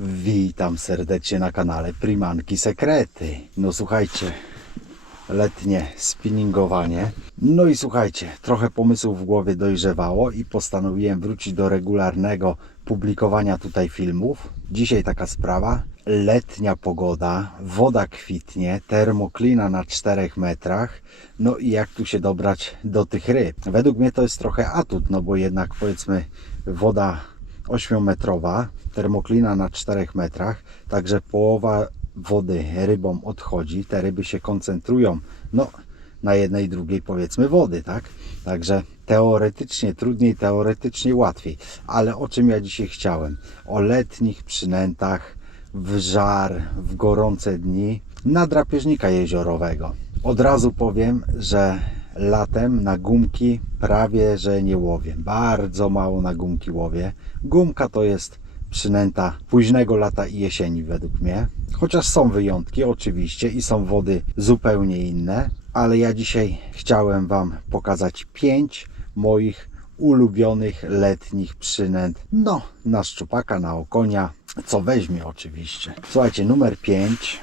Witam serdecznie na kanale Primanki Sekrety. No słuchajcie, letnie spinningowanie. No i słuchajcie, trochę pomysłów w głowie dojrzewało i postanowiłem wrócić do regularnego publikowania tutaj filmów. Dzisiaj taka sprawa. Letnia pogoda, woda kwitnie, termoklina na 4 metrach. No i jak tu się dobrać do tych ryb? Według mnie to jest trochę atut, no bo jednak powiedzmy woda 8-metrowa, termoklina na 4 metrach, także połowa wody rybom odchodzi, te ryby się koncentrują no, na jednej, drugiej powiedzmy wody, tak? Także teoretycznie trudniej, teoretycznie łatwiej. Ale o czym ja dzisiaj chciałem? O letnich przynętach w żar, w gorące dni na drapieżnika jeziorowego. Od razu powiem, że latem na gumki prawie że nie łowię. Bardzo mało na gumki łowię. Gumka to jest przynęta późnego lata i jesieni według mnie. Chociaż są wyjątki oczywiście i są wody zupełnie inne, ale ja dzisiaj chciałem Wam pokazać pięć moich ulubionych letnich przynęt. No, na szczupaka, na okonia, co weźmie oczywiście. Słuchajcie, numer 5.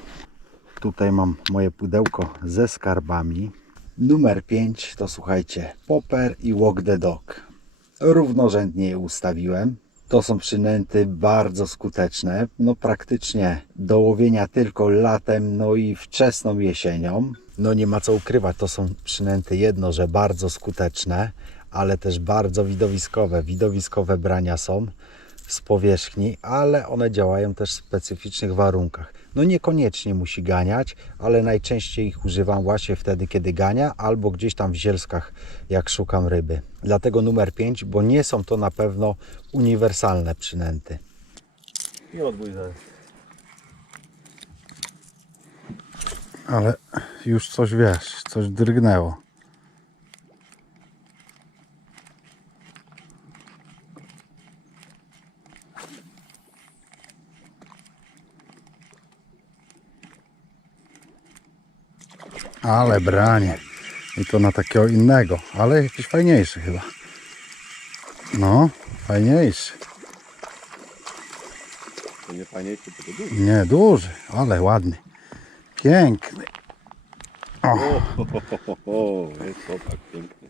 Tutaj mam moje pudełko ze skarbami. Numer 5 to słuchajcie, Popper i Walk the Dog. Równorzędnie je ustawiłem. To są przynęty bardzo skuteczne, no praktycznie do łowienia tylko latem, no i wczesną jesienią. No nie ma co ukrywać, to są przynęty jedno, że bardzo skuteczne, ale też bardzo widowiskowe. Widowiskowe brania są z powierzchni, ale one działają też w specyficznych warunkach. No niekoniecznie musi ganiać, ale najczęściej ich używam właśnie wtedy, kiedy gania, albo gdzieś tam w zielskach, jak szukam ryby. Dlatego numer 5, bo nie są to na pewno uniwersalne przynęty. I odbój zaraz. Ale już coś wiesz, coś drgnęło. Ale branie. I to na takiego innego, ale jakiś fajniejszy chyba. No, fajniejszy. To nie fajniejszy, tylko duży. Nie, duży, ale ładny. Piękny. O, ho, ho, ho, ho. jest chłopak piękny.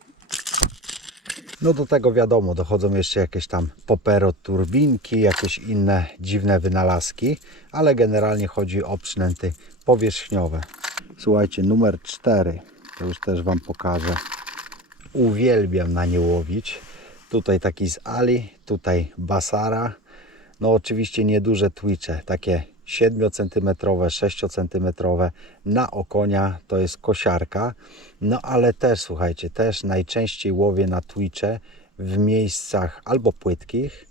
No do tego wiadomo, dochodzą jeszcze jakieś tam popero turbinki, jakieś inne dziwne wynalazki, ale generalnie chodzi o przynęty powierzchniowe. Słuchajcie, numer 4, to już też Wam pokażę. Uwielbiam na nie łowić. Tutaj taki z Ali, tutaj Basara. No oczywiście nieduże twitche, takie 7 cm, 6 cm na okonia to jest kosiarka. No ale też słuchajcie, też najczęściej łowię na twitche w miejscach albo płytkich,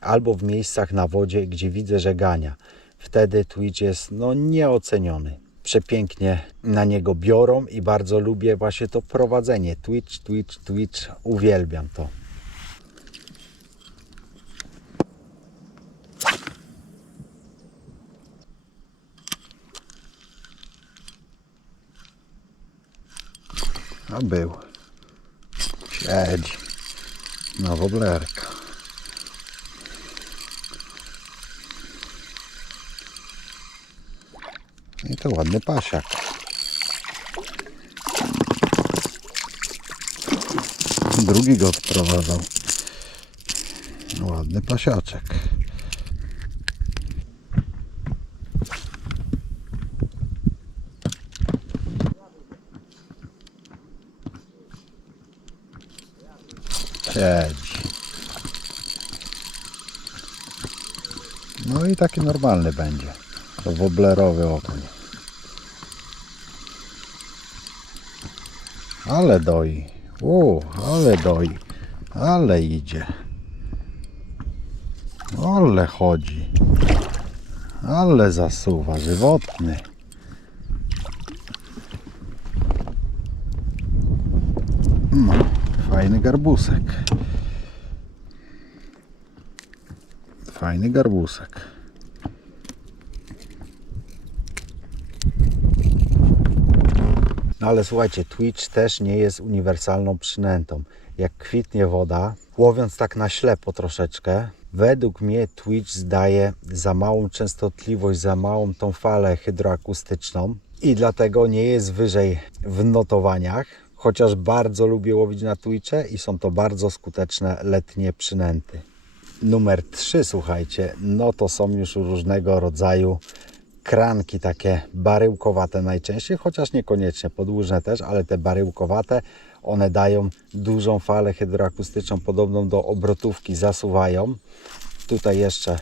albo w miejscach na wodzie, gdzie widzę, że gania. Wtedy twitch jest no nieoceniony. Przepięknie na niego biorą i bardzo lubię właśnie to prowadzenie. Twitch, twitch, twitch, uwielbiam to. A był. Siedzi. Na woblerka. I to ładny pasiak. Drugi go odprowadzał. Ładny pasiaczek. Siedzi. No i taki normalny będzie. To woblerowy okoń. Ale doi. U, ale doi. Ale idzie. Ale chodzi. Ale zasuwa. Żywotny. No, fajny garbusek. Fajny garbusek. No ale słuchajcie, Twitch też nie jest uniwersalną przynętą. Jak kwitnie woda, łowiąc tak na ślepo troszeczkę, Według mnie Twitch zdaje za małą częstotliwość, za małą tą falę hydroakustyczną i dlatego nie jest wyżej w notowaniach, chociaż bardzo lubię łowić na Twitche i są to bardzo skuteczne letnie przynęty. Numer 3, słuchajcie, no to są już różnego rodzaju kranki takie baryłkowate najczęściej, chociaż niekoniecznie podłużne też, ale te baryłkowate, one dają dużą falę hydroakustyczną, podobną do obrotówki, zasuwają. Tutaj jeszcze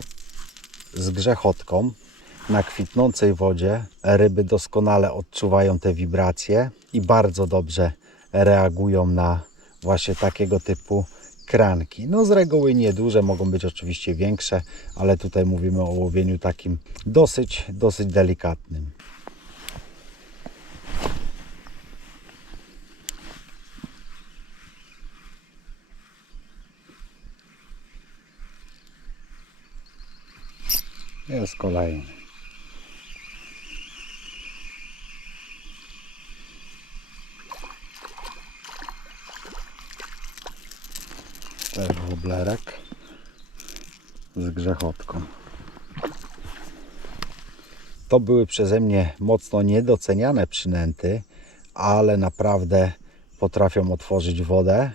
z grzechotką. Na kwitnącej wodzie ryby doskonale odczuwają te wibracje i bardzo dobrze reagują na właśnie takiego typu kranki. No z reguły nieduże, mogą być oczywiście większe, ale tutaj mówimy o łowieniu takim dosyć, dosyć delikatnym. Jest kolejny. Też z grzechotką. To były przeze mnie mocno niedoceniane przynęty, ale naprawdę potrafią otworzyć wodę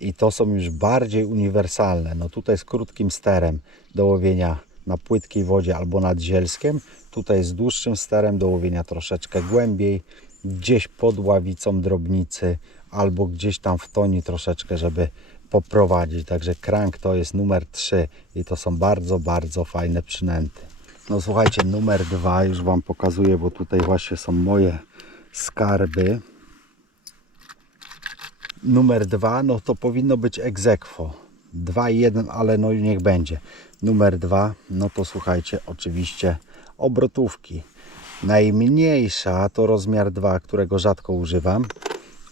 i to są już bardziej uniwersalne. No tutaj z krótkim sterem do łowienia na płytkiej wodzie albo nad zielskiem, tutaj z dłuższym sterem do łowienia troszeczkę głębiej, gdzieś pod ławicą drobnicy albo gdzieś tam w toni troszeczkę, żeby poprowadzić. Także krank to jest numer 3 i to są bardzo, bardzo fajne przynęty. No słuchajcie, numer 2 już Wam pokazuję, bo tutaj właśnie są moje skarby. Numer 2, no to powinno być egzekwo. 2 i 1, ale no niech będzie. Numer 2, no to słuchajcie, oczywiście obrotówki. Najmniejsza to rozmiar 2, którego rzadko używam.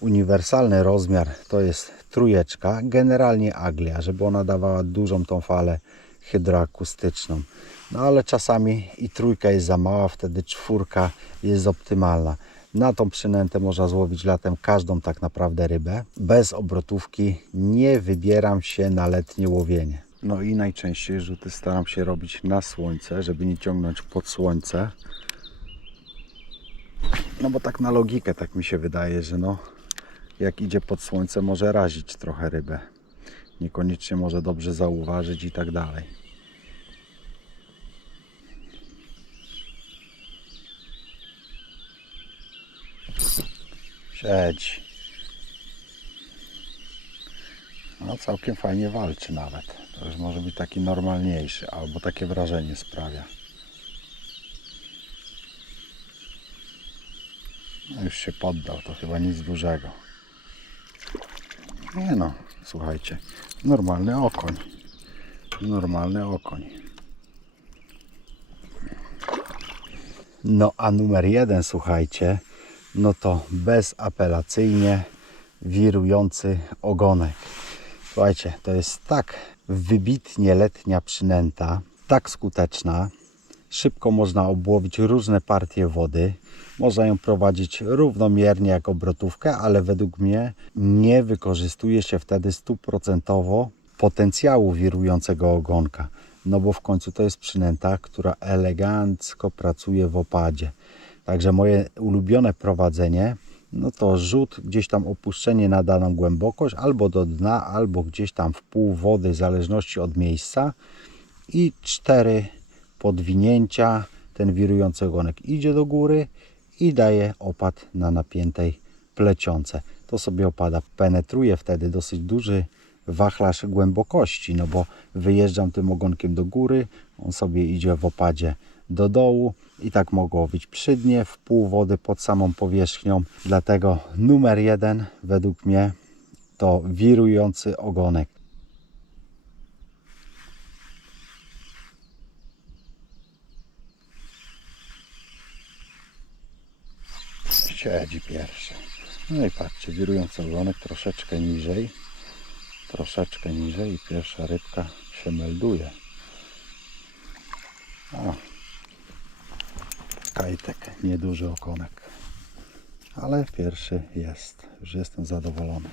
Uniwersalny rozmiar to jest trójeczka, generalnie aglia, żeby ona dawała dużą tą falę hydroakustyczną. No ale czasami i trójka jest za mała, wtedy czwórka jest optymalna. Na tą przynętę można złowić latem każdą tak naprawdę rybę. Bez obrotówki nie wybieram się na letnie łowienie. No i najczęściej rzuty staram się robić na słońce, żeby nie ciągnąć pod słońce. No bo tak na logikę tak mi się wydaje, że no jak idzie pod słońce może razić trochę rybę. Niekoniecznie może dobrze zauważyć i tak dalej. Siedzi. No całkiem fajnie walczy nawet. To już może być taki normalniejszy, albo takie wrażenie sprawia. No już się poddał, to chyba nic dużego. Nie no, słuchajcie, normalny okoń. Normalny okoń. No a numer jeden, słuchajcie, no to bezapelacyjnie wirujący ogonek. Słuchajcie, to jest tak wybitnie letnia przynęta, tak skuteczna. Szybko można obłowić różne partie wody. Można ją prowadzić równomiernie jak obrotówkę, ale według mnie nie wykorzystuje się wtedy stuprocentowo potencjału wirującego ogonka. No bo w końcu to jest przynęta, która elegancko pracuje w opadzie. Także moje ulubione prowadzenie no to rzut, gdzieś tam opuszczenie na daną głębokość, albo do dna, albo gdzieś tam w pół wody, w zależności od miejsca. I cztery podwinięcia. Ten wirujący ogonek idzie do góry i daje opad na napiętej plecionce. To sobie opada. Penetruje wtedy dosyć duży wachlarz głębokości, no bo wyjeżdżam tym ogonkiem do góry, on sobie idzie w opadzie do dołu i tak mogę łowić przy dnie, w pół wody pod samą powierzchnią. Dlatego numer jeden według mnie to wirujący ogonek. Siedzi pierwszy. No i patrzcie, wirujący ogonek troszeczkę niżej. Troszeczkę niżej i pierwsza rybka się melduje. O, kajtek, nieduży okonek. Ale pierwszy jest. Już jestem zadowolony.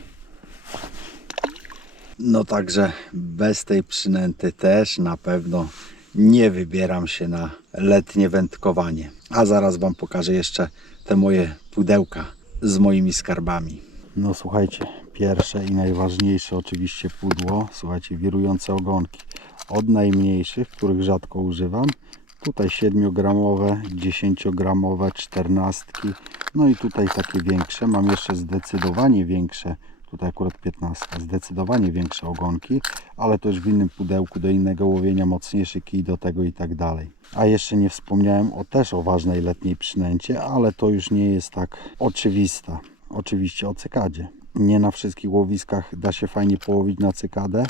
No także bez tej przynęty też na pewno nie wybieram się na letnie wędkowanie. A zaraz Wam pokażę jeszcze te moje pudełka z moimi skarbami. No słuchajcie, pierwsze i najważniejsze oczywiście pudło, słuchajcie, wirujące ogonki. Od najmniejszych, których rzadko używam, tutaj 7-gramowe, 10-gramowe, 14, no i tutaj takie większe. Mam jeszcze zdecydowanie większe, tutaj akurat 15, zdecydowanie większe ogonki, ale już w innym pudełku do innego łowienia, mocniejszy kij do tego i tak dalej. A jeszcze nie wspomniałem o też o ważnej letniej przynęcie, ale to już nie jest tak oczywista. Oczywiście o cykadzie. Nie na wszystkich łowiskach da się fajnie połowić na cykadę,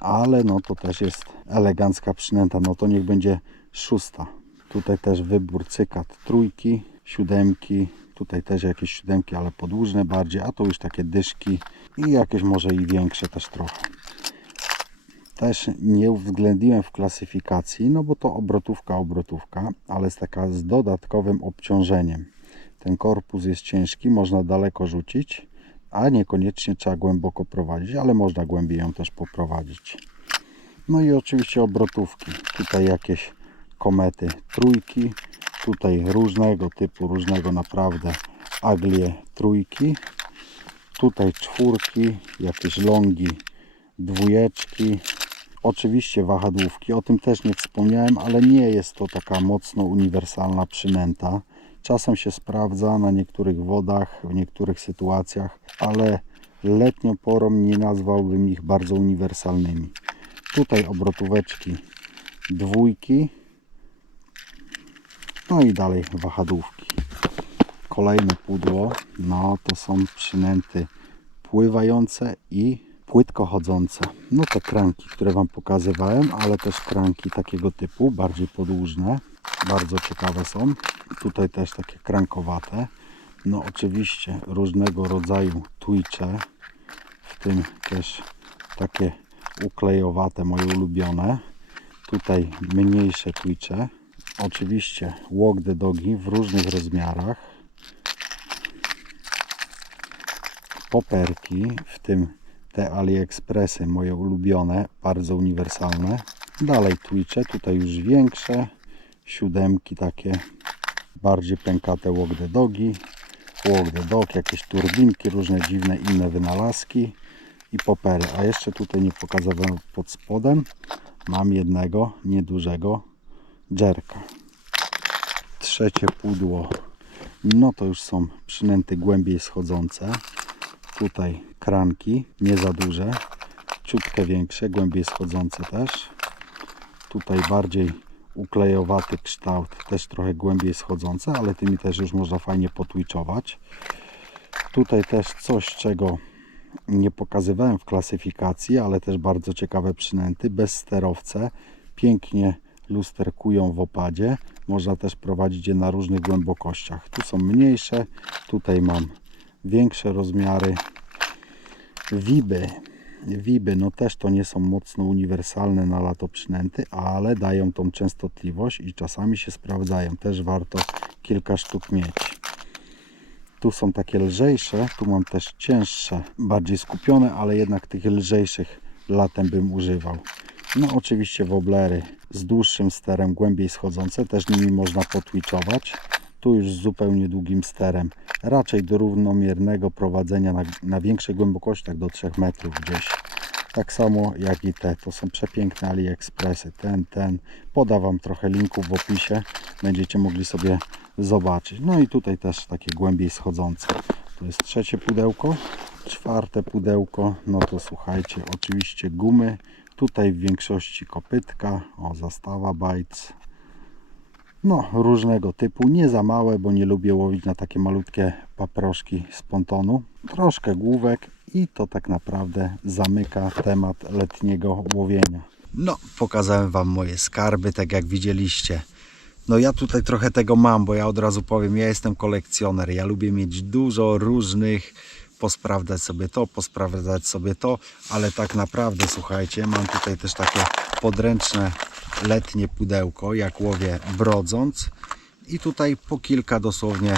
ale no to też jest elegancka przynęta. No to niech będzie szósta. Tutaj też wybór cykad trójki, siódemki, tutaj też jakieś siódemki, ale podłużne bardziej, a to już takie dyszki i jakieś może i większe też trochę. Też nie uwzględniłem w klasyfikacji, no bo to obrotówka, obrotówka, ale jest taka z dodatkowym obciążeniem. Ten korpus jest ciężki, można daleko rzucić, a niekoniecznie trzeba głęboko prowadzić, ale można głębiej ją też poprowadzić. No i oczywiście obrotówki. Tutaj jakieś komety trójki, tutaj różnego typu, różnego naprawdę aglie trójki, tutaj czwórki, jakieś longi dwójeczki, oczywiście wahadłówki, o tym też nie wspomniałem, ale nie jest to taka mocno uniwersalna przynęta. Czasem się sprawdza na niektórych wodach, w niektórych sytuacjach, ale letnią porą nie nazwałbym ich bardzo uniwersalnymi. Tutaj obrotóweczki dwójki, no i dalej wahadłówki. Kolejne pudło, no to są przynęty pływające i płytko chodzące. No te kranki, które Wam pokazywałem, ale też kranki takiego typu, bardziej podłużne. Bardzo ciekawe są. Tutaj też takie krankowate. No oczywiście różnego rodzaju twicze, w tym też takie uklejowate, moje ulubione. Tutaj mniejsze twicze. Oczywiście walk the dogi w różnych rozmiarach. Poperki, w tym te AliExpressy, moje ulubione, bardzo uniwersalne. Dalej Twitche, tutaj już większe, siódemki takie, bardziej pękate walk the dogi, walk the dog, jakieś turbinki, różne dziwne inne wynalazki i popery. A jeszcze tutaj nie pokazałem pod spodem, mam jednego niedużego jerka. Trzecie pudło, no to już są przynęty głębiej schodzące tutaj kranki, nie za duże, ciutkę większe, głębiej schodzące też. Tutaj bardziej uklejowaty kształt, też trochę głębiej schodzące, ale tymi też już można fajnie potwiczować. Tutaj też coś, czego nie pokazywałem w klasyfikacji, ale też bardzo ciekawe przynęty, bez sterowce, pięknie lusterkują w opadzie. Można też prowadzić je na różnych głębokościach. Tu są mniejsze, tutaj mam większe rozmiary. Wiby. Wiby, no też to nie są mocno uniwersalne na lato przynęty, ale dają tą częstotliwość i czasami się sprawdzają. Też warto kilka sztuk mieć. Tu są takie lżejsze, tu mam też cięższe, bardziej skupione, ale jednak tych lżejszych latem bym używał. No oczywiście woblery z dłuższym sterem, głębiej schodzące, też nimi można potwiczować. Tu już z zupełnie długim sterem. Raczej do równomiernego prowadzenia na, na większej głębokości, tak do 3 metrów gdzieś. Tak samo jak i te. To są przepiękne AliExpressy. Ten, ten. Podam Wam trochę linków w opisie. Będziecie mogli sobie zobaczyć. No i tutaj też takie głębiej schodzące. To jest trzecie pudełko. Czwarte pudełko. No to słuchajcie, oczywiście gumy. Tutaj w większości kopytka. O, zastawa Bites. No, różnego typu. Nie za małe, bo nie lubię łowić na takie malutkie paproszki z pontonu. Troszkę główek i to tak naprawdę zamyka temat letniego łowienia. No, pokazałem Wam moje skarby, tak jak widzieliście. No ja tutaj trochę tego mam, bo ja od razu powiem, ja jestem kolekcjoner. Ja lubię mieć dużo różnych, posprawdzać sobie to, posprawdzać sobie to, ale tak naprawdę, słuchajcie, mam tutaj też takie podręczne letnie pudełko, jak łowię brodząc. I tutaj po kilka dosłownie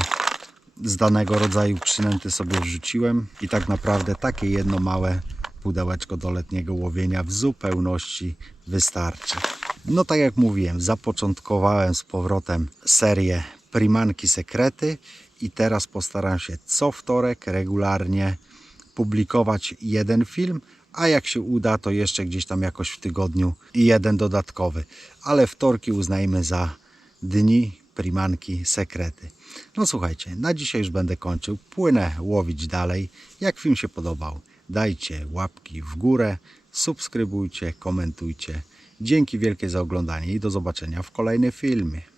z danego rodzaju przynęty sobie wrzuciłem. I tak naprawdę takie jedno małe pudełeczko do letniego łowienia w zupełności wystarczy. No tak jak mówiłem, zapoczątkowałem z powrotem serię Primanki Sekrety i teraz postaram się co wtorek regularnie publikować jeden film, a jak się uda, to jeszcze gdzieś tam jakoś w tygodniu i jeden dodatkowy. Ale wtorki uznajmy za dni primanki sekrety. No słuchajcie, na dzisiaj już będę kończył. Płynę łowić dalej. Jak film się podobał, dajcie łapki w górę, subskrybujcie, komentujcie. Dzięki wielkie za oglądanie i do zobaczenia w kolejnym filmie.